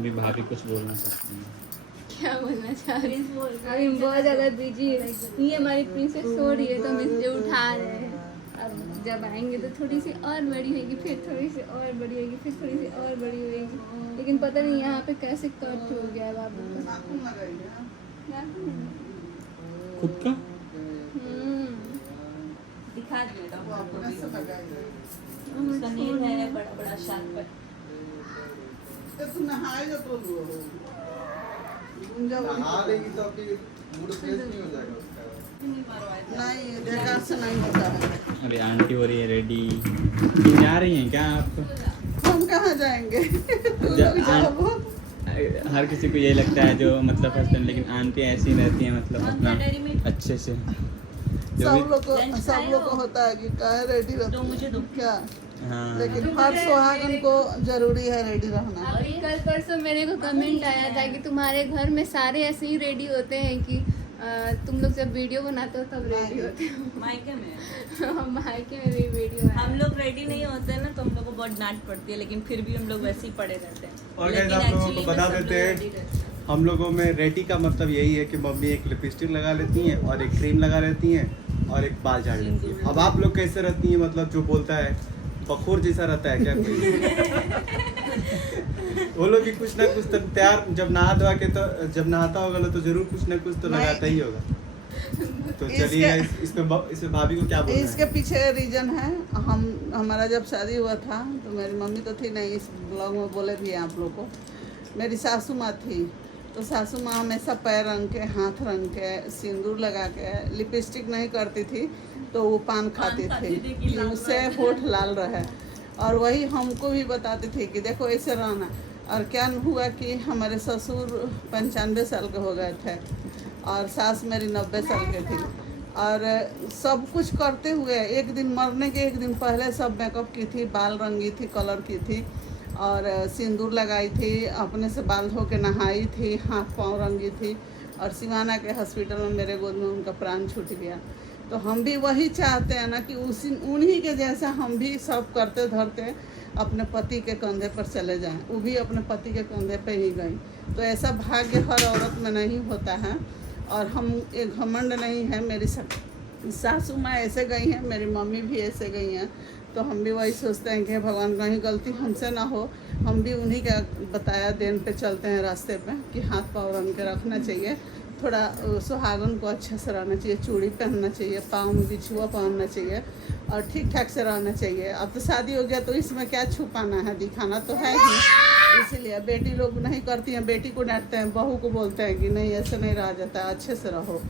अभी भाभी कुछ बोलना चाहती हैं। क्या बोलना चाह रही हूँ, अभी हम बहुत ज़्यादा बिजी है। ये हमारी प्रिंसेस सो रही है तो हम इसलिए उठा रहे हैं। अब जब आएंगे तो थोड़ी सी और बड़ी होगी, फिर थोड़ी सी और बड़ी होगी, फिर थोड़ी सी और बड़ी होगी। लेकिन पता नहीं यहाँ पे कैसे कट हो गया है बाबू का। खुद का दिखा देगा उसका नेल है बड़ा बड़ा शार्प। तू नहाएगा तो नहा लेगी तो आपकी मूड फ्रेश नहीं हो जाएगा उसका। नहीं देखा से नहीं होता है। अरे आंटी हो रही है रेडी, जा रही हैं क्या आप? हम कहाँ जाएंगे? तू लोग जाओ। हर किसी को ये लगता है जो मतलब हस्बैंड, लेकिन आंटी ऐसी रहती है मतलब अपना अच्छे से। सब लोग को होता है कि काहे रेडी रहते तो मुझे दो क्या, हाँ लेकिन हर सुहागन को जरूरी है रेडी रहना। अभी कल परसों मेरे को कमेंट आया था कि तुम्हारे घर में सारे ऐसे ही रेडी होते हैं कि तुम लोग जब वीडियो बनाते हो तब रेडी होते हो। मायके में मायके में भी वीडियो हम लोग रेडी नहीं होते हैं ना तो हम लोग को बहुत डांट पड़ती है, लेकिन फिर भी हम लोग वैसे ही पड़े रहते हैं। और लेकिन आप लोगों को actually बता में सब देते लोग हैं, ready रहते हैं। हम लोगों में रेडी का मतलब यही है कि मम्मी एक लिपस्टिक लगा लेती हैं और एक क्रीम लगा लेती हैं और एक बाल झाड़ लेती हैं। अब आप लोग कैसे रहती हैं, मतलब जो बोलता है बखोर जैसा रहता है क्या कोई? वो लोग भी कुछ ना कुछ तो तैयार, जब नहा धोआ के तो जब नहाता होगा तो जरूर कुछ ना कुछ तो लगाता ही होगा। तो चलिए इसमें भाभी को क्या बोलना है? इसके पीछे रीजन है, हमारा जब शादी हुआ था तो मेरी मम्मी तो थी नहीं, इस ब्लॉग में बोले भी आप लोग को। मेरी सासू माँ थी, तो सासू माँ हमेशा पैर रंग के, हाथ रंग के, सिंदूर लगा के, लिपस्टिक नहीं करती थी तो वो पान खाती थी कि उससे होठ लाल रहे। और वही हमको भी बताती थी कि देखो ऐसे रहना। और क्या हुआ कि हमारे ससुर 95 साल के हो गए थे और सास मेरी 90 साल की थी। और सब कुछ करते हुए एक दिन मरने के एक दिन पहले सब मेकअप की थी, बाल रंगी थी, कलर की थी और सिंदूर लगाई थी, अपने से बाल धो के नहाई थी, हाथ पाँव रंगी थी। और सिवाना के हॉस्पिटल में मेरे गोद में उनका प्राण छूट गया। तो हम भी वही चाहते हैं ना कि उन्हीं के जैसा हम भी सब करते धरते अपने पति के कंधे पर चले जाएं। वो भी अपने पति के कंधे पे ही गई। तो ऐसा भाग्य हर औरत में नहीं होता है। और हम एक घमंड नहीं है, मेरी सासू माँ ऐसे गई हैं, मेरी मम्मी भी ऐसे गई हैं। तो हम भी वही सोचते हैं कि भगवान कहीं गलती हमसे ना हो, हम भी उन्हीं का बताया देन पे चलते हैं रास्ते पे कि हाथ पाँव रंग के रखना चाहिए, थोड़ा सुहागन को अच्छे से रहना चाहिए, चूड़ी पहनना चाहिए, पाँव में बिछुआ पहनना चाहिए और ठीक ठाक से रहना चाहिए। अब तो शादी हो गया तो इसमें क्या छुपाना है, दिखाना तो है ही। इसीलिए बेटी लोग नहीं करती हैं, बेटी को डांटते हैं, बहू को बोलते हैं कि नहीं ऐसे नहीं रहा जाता, अच्छे से रहो।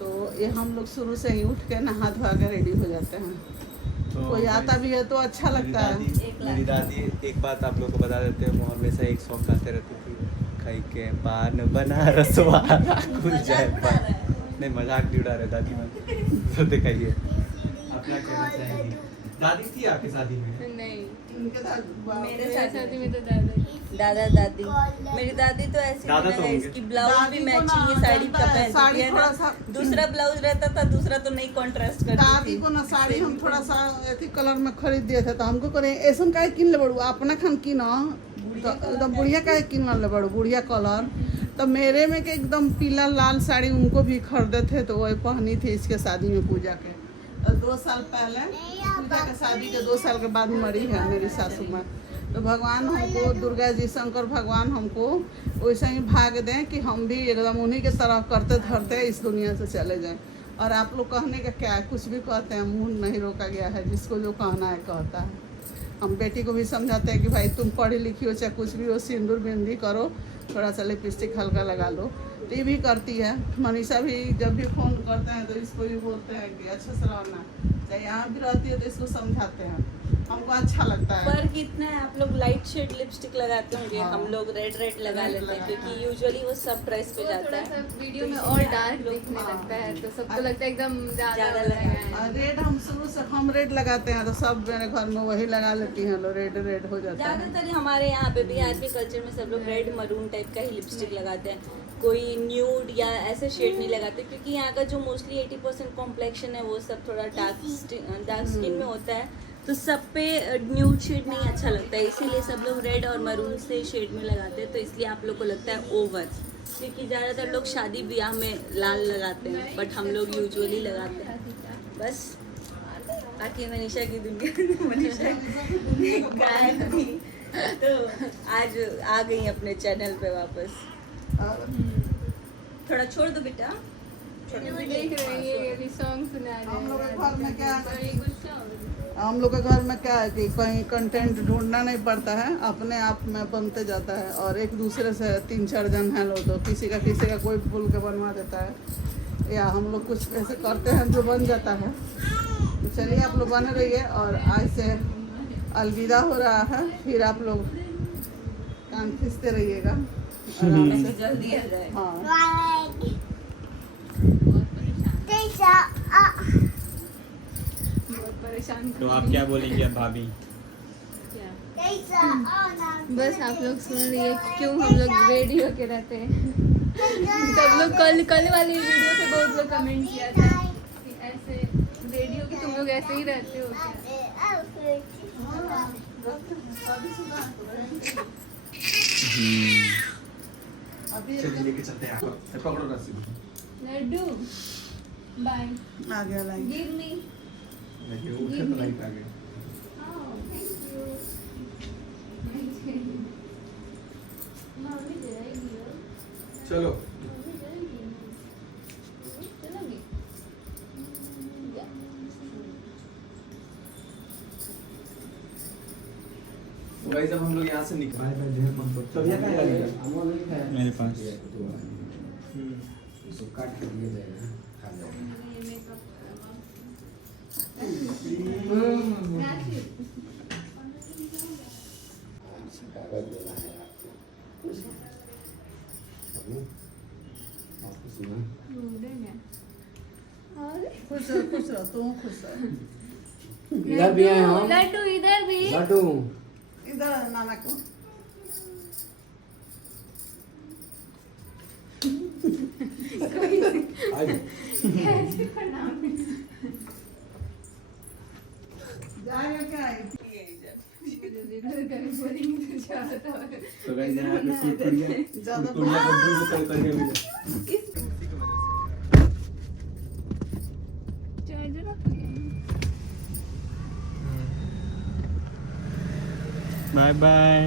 तो ये हम लोग शुरू से ही उठ के नहा धोआ के रेडी हो जाते हैं। तो कोई आता भी है तो अच्छा लगता है। मेरी दादी एक बात आप लोग को बता देते हैं, वो हमेशा एक सॉन्ग गाते रहती थी, खाई के पान बनारस वाला खुल जाए पान। नहीं मजाक नहीं उड़ा रहे दादी माँ। तो दिखाइए आप क्या कहना चाहेंगी? दादी थी आपकी शादी में? नहीं, मेरे मेरे शादी में तो दादा दादी मेरी दादी तो ऐसी दादा तो है, होंगे। इसकी ब्लाउज दादी भी को मैचिंग ना ही साड़ी का रहता है, पहनती साड़ी है थोड़ा ना। सा दूसरा ब्लाउज रहता था, दूसरा तो नहीं कॉन्ट्रास्ट करती दादी थी। को ना साड़ी हम थोड़ा सा ऐसी कलर में खरीद दिए थे तो हमको करे ऐसा काहे किन ले बड़ू अपना खान की ना तो एकदम बुढ़िया काहे किन ले बड़ू बुढ़िया कलर। तो मेरे में के एकदम पीला लाल साड़ी उनको भी खरीदे थे तो वही पहनी थी इसके शादी में पूजा के। और 2 साल पहले पूजा के शादी के 2 साल के बाद मरी है मेरी सासू माँ। तो भगवान हमको, दुर्गा जी शंकर भगवान हमको वैसे ही भाग दें कि हम भी एकदम उन्हीं के तरह करते धरते इस दुनिया से चले जाएं। और आप लोग कहने का क्या है, कुछ भी कहते हैं, मुंह नहीं रोका गया है, जिसको जो कहना है कहता है। हम बेटी को भी समझाते हैं कि भाई तुम पढ़ी लिखी हो चाहे कुछ भी हो, सिंदूर बिंदी करो, थोड़ा सा लिपस्टिक हल्का लगा लो। तो ये भी करती है। मनीषा भी जब भी फ़ोन करते हैं तो इसको भी बोलते हैं कि अच्छे से रहना, चाहे यहाँ भी रहती है तो इसको समझाते हैं, हमको अच्छा लगता है। फर्क इतना है, आप लोग लाइट शेड लिपस्टिक लगाते होंगे, हाँ। हम लोग रेड लगा रेड लेते हैं लगाते क्योंकि हैं। यूजुअली वो सब प्राइस पे जाता थोड़ा है। सा वीडियो में और डार्क दिखने लगता है तो सबको लगता है एकदम ज़्यादा लगाया है। और रेड हम शुरू से हम रेड लगाते हैं तो सब मेरे घर में वही लगा लेती हैं, लो रेड हो जाता है। ज़्यादातर हमारे यहाँ पे बिहार के कल्चर में सब लोग रेड मरून टाइप का ही लिपस्टिक लगाते हैं, कोई न्यूड या ऐसे शेड नहीं लगाते क्योंकि यहाँ का जो मोस्टली 80% कॉम्प्लेक्शन है वो सब थोड़ा डार्क स्किन में होता है। तो सब पे न्यूड शेड नहीं अच्छा लगता है, इसीलिए सब लोग रेड और मरून से शेड में लगाते हैं, तो इसलिए आप लोग को लगता है ओवर, क्योंकि ज़्यादातर लोग शादी ब्याह में लाल लगाते हैं, बट हम लोग यूजुअली लगाते हैं बस। बाकी मनीषा की दुनिया मनीषा गायब थी, तो आज आ गई अपने चैनल पे वापस। थोड़ा छोड़ दो बेटा। देख रही है अभी सॉन्ग सुना रहे हम लोग के घर में क्या है? बड़ी गुस्सा हो रही है। हम लोग के घर में क्या है कि कहीं कंटेंट ढूंढना नहीं पड़ता है, अपने आप में बनते जाता है, और एक दूसरे से 3-4 जन हैं लोग, तो किसी का कोई बोल के बनवा देता है, या हम लोग कुछ ऐसे करते हैं जो बन जाता है। तो चलिए आप लोग बने रहिए, और आज से अलविदा हो रहा है, फिर आप लोग कान खींचते रहिएगा आराम से। जल्दी आ जाए। हाँ बहुत परेशान तो आप क्या बोलेंगे अब भाभी? बस आप लोग सुन लिए क्यों हम लोग रेडी होके रहते हैं। सब लोग कल वाली वीडियो पे बहुत लोग कमेंट किया था कि ऐसे रेडी होके तुम लोग ऐसे ही रहते हो क्या? चलिए लेके चलते हैं आपको, पकड़ो रस्सी। लड्डू बाय आ गया लाइन। Give me. नहीं उठे तो लाइट आ गई। चलो तो गाइस अब हम लोग यहाँ से निकल तब यहाँ कहाँ जाएगा? मेरे पास काट के दिया जाएगा, खा जाएगा। कागज देना है आपको। आपको सुना? खुश रहो तुम खुश रहो। इधर भी आए हम। लड्डू इधर भी। लड्डू इधर आ नाना को। आज कैसे प्रणाम। जाएगा क्या? तो गाइस यहाँ पे कुरकुरिया ज़्यादा कुरकुरिया को दूर से करके मिले। Charger bye bye.